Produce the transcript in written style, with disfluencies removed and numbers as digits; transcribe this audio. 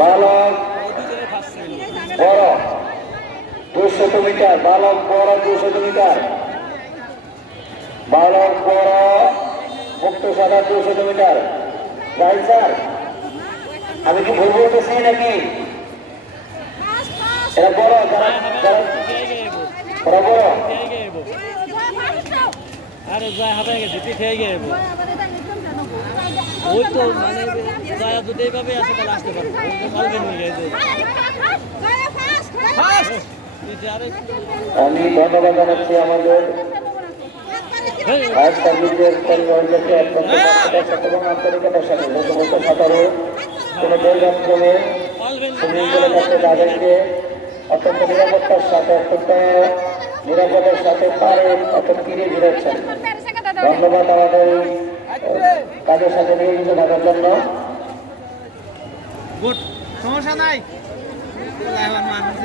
বালক বড় 200 মিটার, বালক বড় 200 মিটার, বালক বড় মুক্ত সাদা 200 মিটার। স্যার আমি কি ভুল বলতেছি নাকি? এরা বড়, যারা বড় আরে জয় হবে গেছে তুই খেয়ে গিয়ে ওই তো মানে জয়া যদি এইভাবে আসে তাহলে আসতে পারবে পারবেন নিয়ে গেছে আমি ধন্যবাদ জানাচ্ছি আমাদের ফায়ার সার্ভিসের কর্মীদেরকে অত্যন্ত এবং আন্তরিকতার সাথে সমস্ত সাঁতারু কোনো বৈরাগ্যমে সুইমিং পুলে যাচ্ছে তাদেরকে অত্যন্ত নিরাপত্তার সাথে নিরাপদের সাথে পারে অত্যন্ত তীরে ঘিরেছেন। ধন্যবাদ আমাদের কাজের সাথে নিয়োজিত থাকার জন্য। সমস্যা নাই।